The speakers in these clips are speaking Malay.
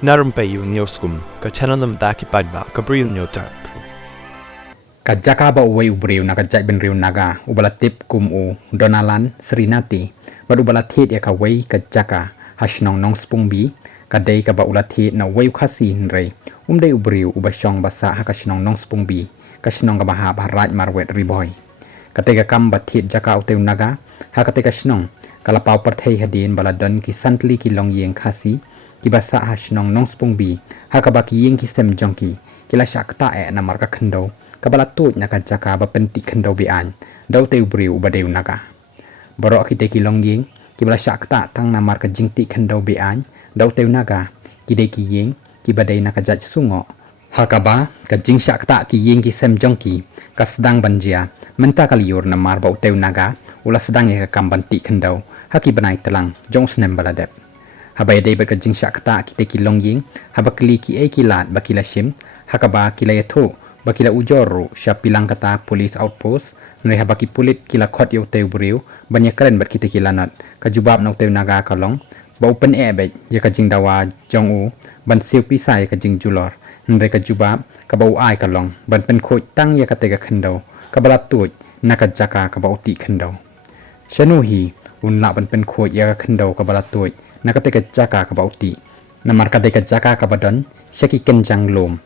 Narum payu nioskum, ka chananam daki padba, ka briu nyotar. Kajaka ba uway ubriu na kajak ben riu naga ubalatip kum u Donalan Srinati bad ubalatit ya ka way kajaka hashnong nong spungbi kadai ka ba ulatit na way khasi nrei umdai ubriu ubashong basa hakashnong nong spungbi kashnong ka baha barat marwet riboy katega kam batit jaka uteu naga hakatega shnong kalapau perthei hadin baladon ki santli ki long yeng khasi ki basa hashnong nong spungbi hakabaki yeng ki sem jongki kila shakta na marka khando kabalatut na kajaka ba pentik khando bi an dau teu briu badeu naga borok kite ki long yeng ki bala shakta tang na marka jingti khando bi an dau teu naga ki de ki yeng ki badai na kajaj sungo hakaba ka jing shakta ki yeng ki sem jongki ka sedang banjia menta kaliur na mar bau teu naga ula sedang ya kam banti khando haki banai telang jong snem baladep habai dei ber ka jing shakta ki te ki long yeng habakli ki e ki lat bakila shim hakaba kila yatho bakila ujoru syapilang kata polis outpost nreha baki pulit kila khot yo teu briu banyak keren bat kita kila not kajubab nau teu naga kalong ba open air bet ya kajing dawa jong u ban siu pisai kajing julor nre kajubab ka bau ai kalong ban pen khoj tang ya katega khando kabalatut nakajaka ka bau ti khando shanu hi unla ban pen khoj ya khando kabalatut nakatega jaka ka bau ti namar kadega jaka ka badon shaki kenjang lom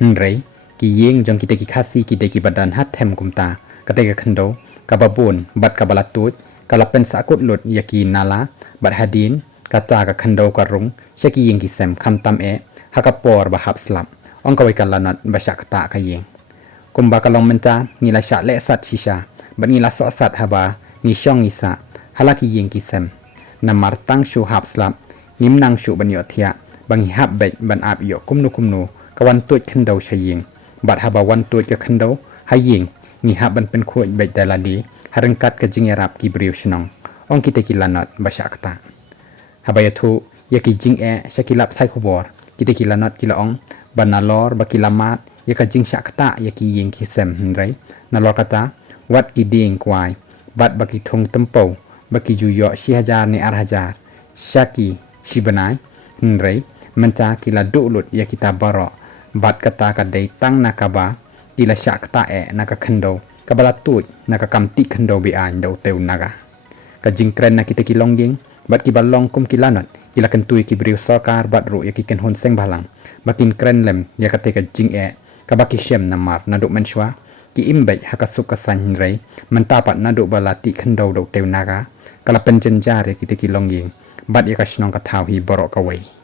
nre ki yeng jong kita ki khasi ki de ki badan hat them kumta katega khando kababun bat kabalatut kalapen sakut lut yaki nala bat hadin kata ka khando karung shaki yeng ki sem khamtam e hakapor ba hap slap ong kawai kalanat ba shakta ka yeng kumba kalong menta ngila sha le sat shisha bat ngila so sat haba ni shong isa halaki yeng ki sem namar tang shu hap slap nimnang shu ban yothia bangi hap bet ban ap yo kumnu kawan tut khando shayeng bat haba wan tuat ka khando haying ni haban pen khoj bai daladi harangkat ka jingerap ki briu shnong ong kita kilanat basakta habayathu yaki jing e shakilap thai khobor kita kilanat kila ong banalor bakilamat yaka jing sakta yaki yeng ki sem nrai nalor kata wat ki ding kwai bat baki thong tempo baki juyo 6000 ni 8000 shaki shibanai nrai menta kila dulut yakita barok bat kata kadai tang nakaba ila shakta naka khando kabalatut naka kamti khando bi an dau teu naga ka jingkren na kita kilong yeng bat ki balong kum kilanot ila kentui ki briu sarkar bat ru yaki ken hon seng balang bakin kren lem ya kate ka jing kabaki shem namar naduk menshwa ki imbek hakasuk kasan rei mentapat naduk balati khando dau teu naga kala penjenjare kita kilong yeng bat ya kasnong ka thau hi borok kawai